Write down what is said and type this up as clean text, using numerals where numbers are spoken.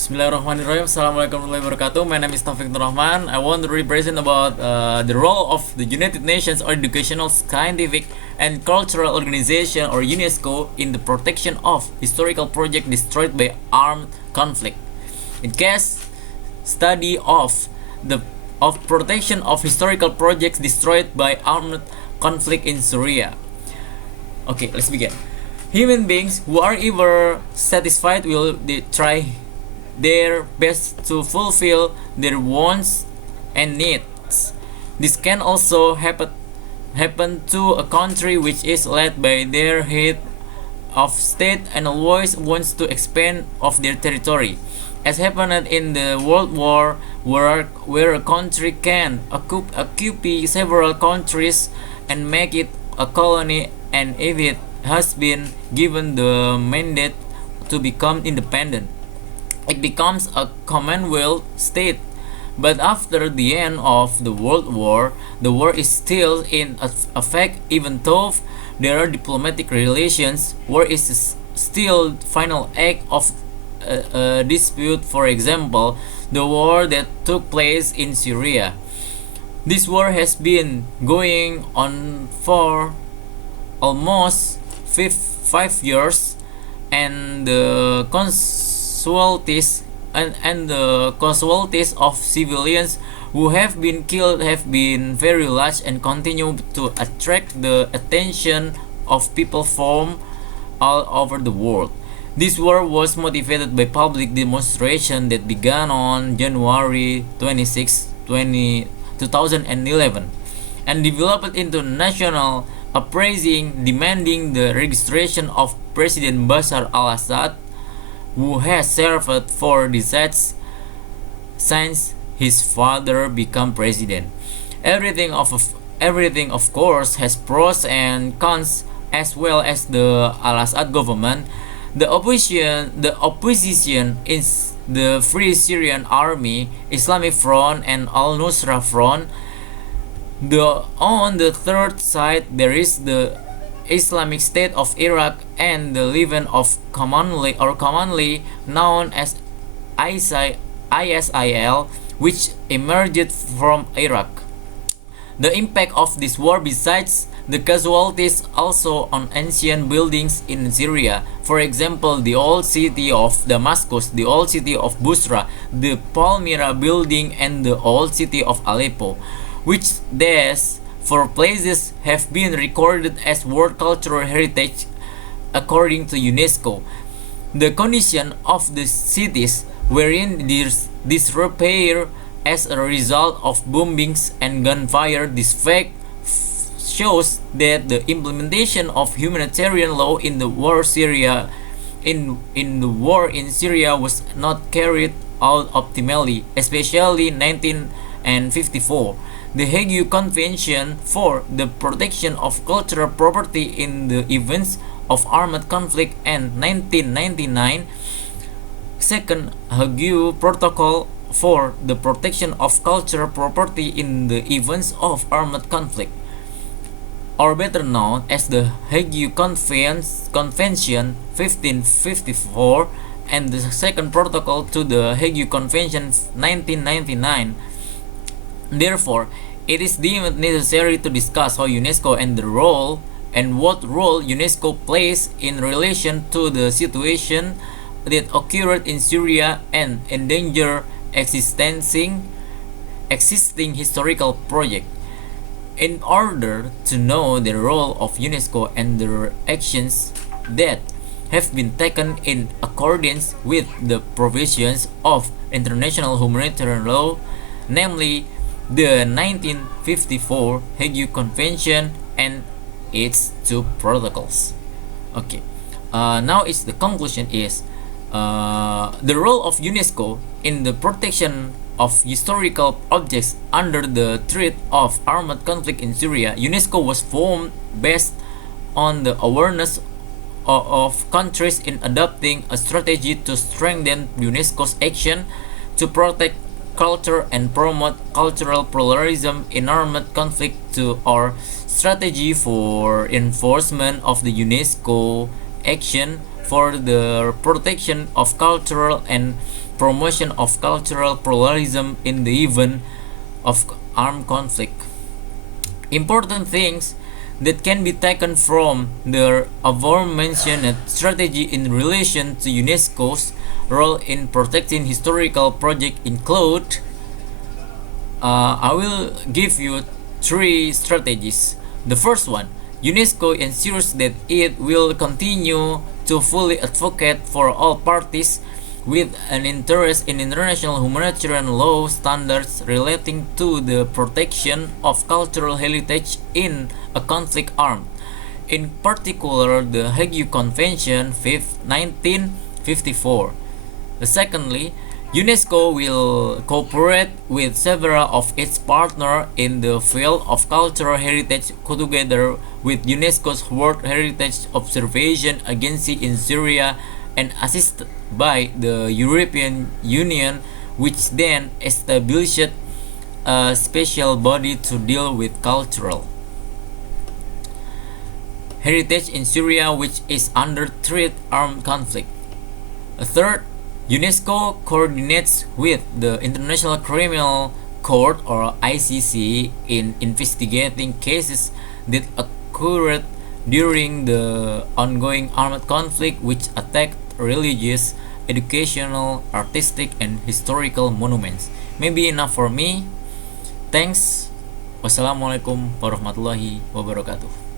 Bismillahirrahmanirrahim. Assalamualaikum warahmatullahi wabarakatuh. My name is Taufik Nur Rahman. I want to represent about the role of the United Nations or Educational, Scientific, and Cultural Organization or UNESCO in the protection of historical projects destroyed by armed conflict. In case study the of protection of historical projects destroyed by armed conflict in Syria. Okay, let's begin. Human beings who are ever satisfied will try their best to fulfill their wants and needs. This can also happen to a country which is led by their head of state and always wants to expand of their territory, as happened in the World War, where a country can occupy several countries and make it a colony, and if it has been given the mandate to become independent, it becomes a Commonwealth state. But after the end of the World War, the war is still in effect even though there are diplomatic relations. War is still final act of a dispute. For example, the war that took place in Syria. This war has been going on for almost 5 years, and the casualties and the casualties of civilians who have been killed have been very large and continue to attract the attention of people from all over the world. This war was motivated by public demonstration that began on January 26, 2011 and developed into national uprising demanding the registration of President Bashar al-Assad, who has served for decades since his father became president. Everything of course has pros and cons, as well as the al-Assad government. The opposition is the Free Syrian Army, Islamic Front, and Al-Nusra Front. On the third side, there is the Islamic State of Iraq and the Levant of commonly known as ISIL, which emerged from Iraq. The impact of this war, besides the casualties, also on ancient buildings in Syria. For example, the old city of Damascus, the old city of Busra, the Palmyra building, and the old city of Aleppo, which these four places have been recorded as World Cultural Heritage according to UNESCO. The condition of the cities wherein disrepair as a result of bombings and gunfire. This fact shows that the implementation of humanitarian law in the war in Syria was not carried out optimally, especially 1954. The Hague Convention for the Protection of Cultural Property in the Events of Armed Conflict and 1999, Second Hague Protocol for the Protection of Cultural Property in the Events of Armed Conflict, or better known as the Hague Convention 1554, and the Second Protocol to the Hague Convention 1999. Therefore, it is deemed necessary to discuss how UNESCO and what role UNESCO plays in relation to the situation that occurred in Syria and endanger existing historical project. In order to know the role of UNESCO and the actions that have been taken in accordance with the provisions of international humanitarian law, namely the 1954 Hague Convention and its two protocols. Okay, now the conclusion is the role of UNESCO in the protection of historical objects under the threat of armed conflict in Syria. UNESCO was formed based on the awareness of countries in adopting a strategy to strengthen UNESCO's action to protect culture and promote cultural pluralism in armed conflict to our strategy for enforcement of the UNESCO action for the protection of cultural and promotion of cultural pluralism in the event of armed conflict. Important things that can be taken from the aforementioned strategy in relation to UNESCO's role in protecting historical projects include I will give you three strategies. The first one, UNESCO ensures that it will continue to fully advocate for all parties with an interest in international humanitarian law standards relating to the protection of cultural heritage in a conflict armed. In particular, the Hague Convention 1954. Secondly, UNESCO will cooperate with several of its partners in the field of cultural heritage together with UNESCO's World Heritage Observation Agency in Syria and assisted by the European Union, which then established a special body to deal with cultural heritage in Syria, which is under threat armed conflict. Third, UNESCO coordinates with the International Criminal Court or ICC in investigating cases that occurred during the ongoing armed conflict which attacked religious, educational, artistic, and historical monuments. Maybe enough for me. Thanks. Wassalamualaikum warahmatullahi wabarakatuh.